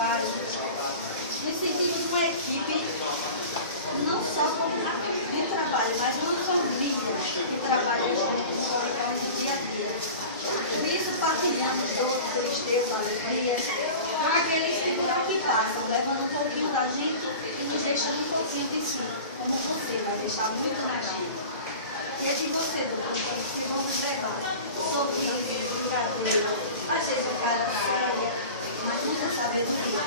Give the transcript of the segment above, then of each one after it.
trabalho, nos sentimos uma equipe não só de trabalho, mas uma família que trabalha juntos com o dia a dia. Por isso partilhamos dores, tristeza, alegria, com aqueles que passam, levando um pouquinho da gente e nos deixando um pouquinho de si, como você vai deixar muito da gente. É de você, doutor, que vamos levar sorriso, duradouro, às vezes o cara séria, mas muita sabedoria.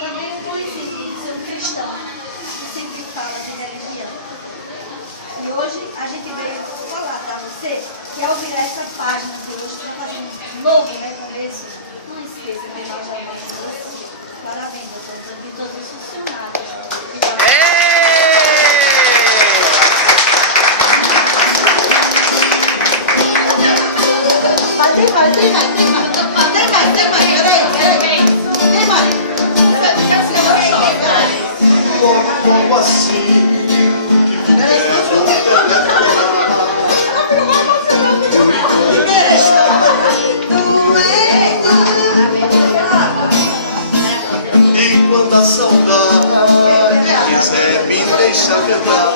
Também é bom sentir ser um cristão que sempre fala de religião. E hoje a gente veio falar para você que ao virar essa página que hoje está fazendo um novo recomeço, não esqueça de nós já vamos. Parabéns, doutor, e todos os funcionários. Tem mais, peraí. Tem mais. Como assim? E quando a saudade quiser me deixar cantar,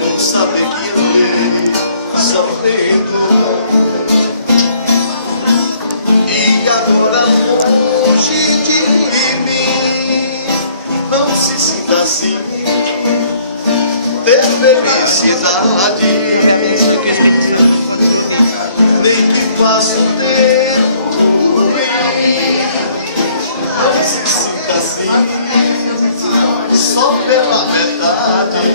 vou saber que andei sofrendo. E agora longe de mim, não se sinta assim, ter felicidade, nem que faça um tempo ruim, não se sinta assim, só pela verdade,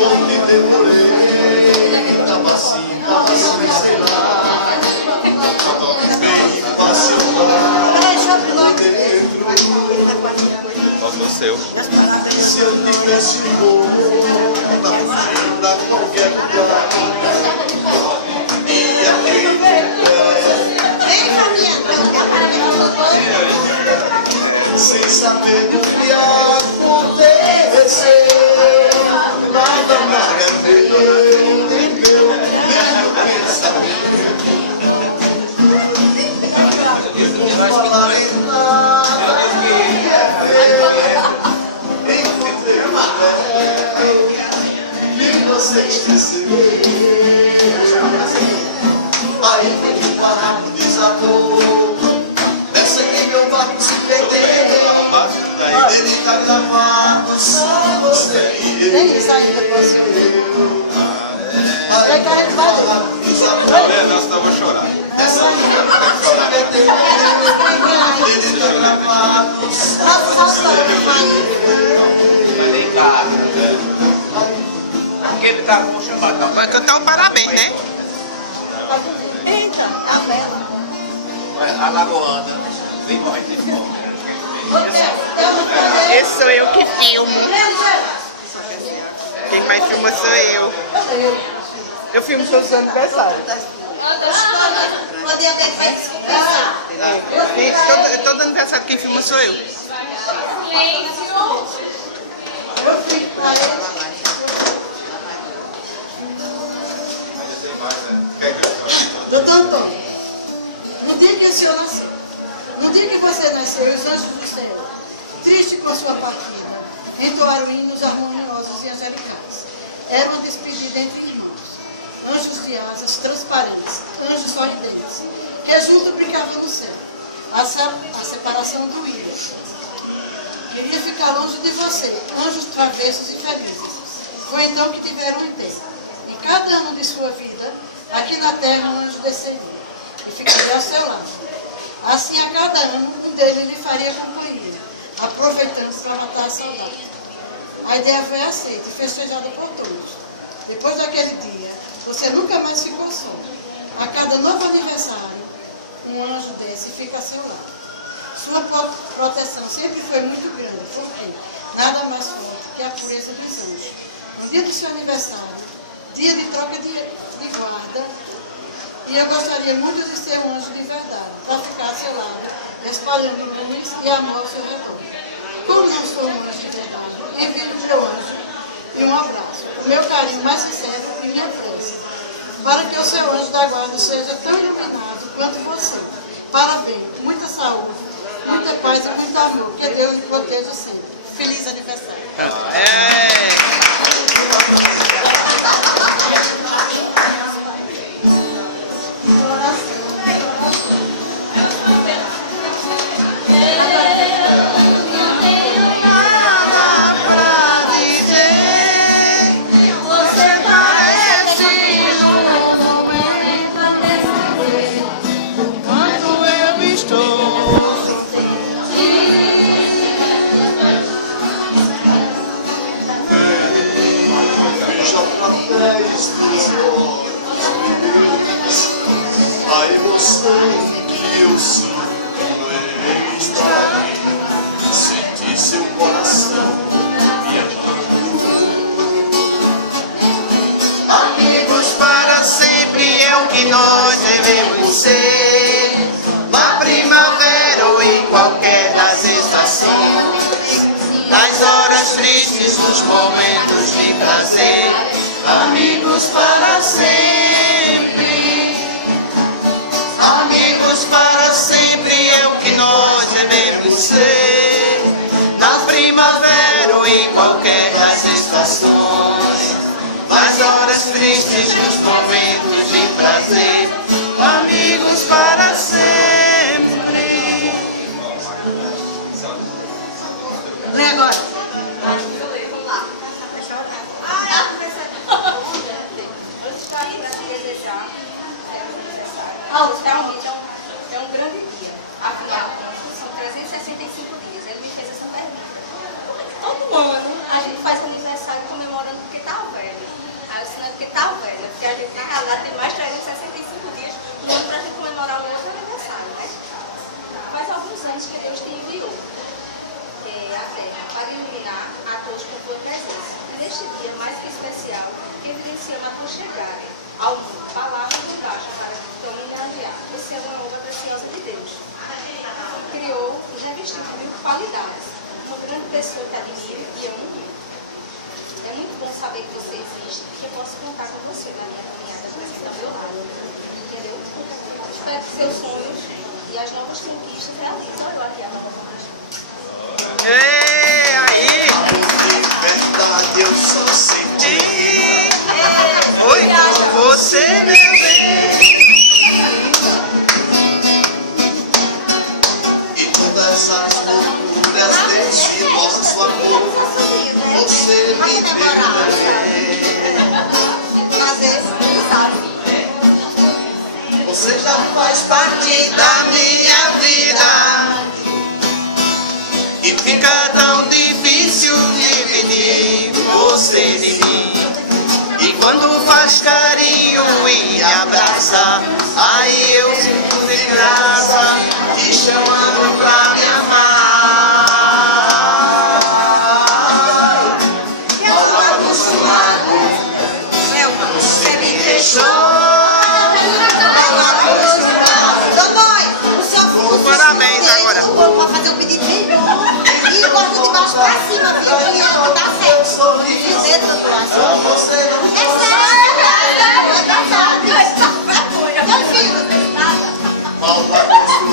onde demorei, tava assim, sei lá, bem apaixonado dentro. Faltou o seu. Se eu tivesse louca, fugindo a qualquer lugar, e aquele lugar, sem saber do que aconteceu, nada mais é meu, nem o pensamento. Não falar em nada que é feio, e você esqueceu. Aí o barraco desabou, nessa que meu barco se perdeu. Ele tá gravado, só você e eu. Tem isso ainda, posso ouvir. Aí o barraco desabou, Nós estamos chorando. nessa que meu barco se perdeu. Ele tá gravado, só você e eu. Mas nem casa, né? Aquele cara vou chamar. Vai cantar um parabéns, né? Eita, a vela. A lagoana. Vem mais de fome. Esse sou eu que filmo. Quem mais filma sou eu. Eu filmo todos os aniversários. Pode até vai descompensar. Todo aniversário quem filma sou eu. Doutor Antônio, no dia que o senhor nasceu, no dia que você nasceu, os anjos do céu, tristes com sua partida, entoaram hinos harmoniosos e angelicais. Era uma despedida entre irmãos, anjos de asas transparentes, anjos sorridentes, que juntos brincavam no céu. A separação doía. Queria ficar longe de você, anjos travessos e felizes. Foi então que tiveram um tempo. Em cada ano de sua vida, aqui na terra um anjo desceria e ficaria ao seu lado. Assim, a cada ano, um deles lhe faria companhia, aproveitando para matar a saudade. A ideia foi aceita e festejada por todos. Depois daquele dia, você nunca mais ficou só. A cada novo aniversário, um anjo desse fica ao seu lado. Sua proteção sempre foi muito grande, porque nada mais forte que a pureza dos anjos. No dia do seu aniversário, dia de troca de guarda, e eu gostaria muito de ser um anjo de verdade, para ficar ao seu lado, espalhando luz e amor ao seu redor. Como não sou um anjo de verdade, envio o meu anjo e um abraço, o meu carinho mais sincero e minha prece. para que o seu anjo da guarda seja tão iluminado quanto você. Parabéns, muita saúde, muita paz e muito amor. Que Deus lhe proteja sempre. Feliz aniversário. Veja através dos olhos meus a emoção que eu sinto extrair. Senti seu coração me amando. Amigos para sempre é o que nós devemos ser. Na primavera ou em qualquer das estações, nas horas tristes, nos momentos de prazer. Amigos para sempre. Amigos para sempre é o que nós devemos ser. Na primavera ou em qualquer das estações, nas horas tristes, nos momentos de prazer. Amigos para sempre. Lê agora. Vamos lá. Realmente é um grande dia. Afinal, são 365 dias. Ele me fez essa pergunta. Todo ano a gente faz aniversário comemorando porque tá velho. Aí eu disse, não é porque tá velho, porque a gente tem casado, tem mais 365 dias no ano pra gente comemorar um outro aniversário, né? Faz alguns anos que Deus te enviou a terra para iluminar a todos com tua presença. E neste dia mais que especial, evidenciando a tua chegada ao mundo, palavras de baixo para te homenagear. Você é uma obra preciosa de Deus. Criou e revestiu com mil qualidades. Uma grande pessoa que admiro e que amo muito. É muito bom saber que você existe e que eu posso contar com você na minha caminhada presente ao meu lado. Entendeu? Espero que seus sonhos e as novas conquistas realizem. Olha aqui a nova conquista. Aí! De verdade eu só senti. Oi, você, meu bem. E todas as loucuras deste nosso amor você me deu. Você já faz parte Da minha vida. E fica tão difícil dividir você de mim. E quando faz carinho e abraça, aí eu sinto de graça, te chamando pra me amar. Mal acostumado, você me deixou. Mal acostumado. Dodói, o seu Parabéns agora. Vou fazer um pedido melhor. E corta de baixo pra cima, filho. Tá certo. Sorriso, Dentro do braço.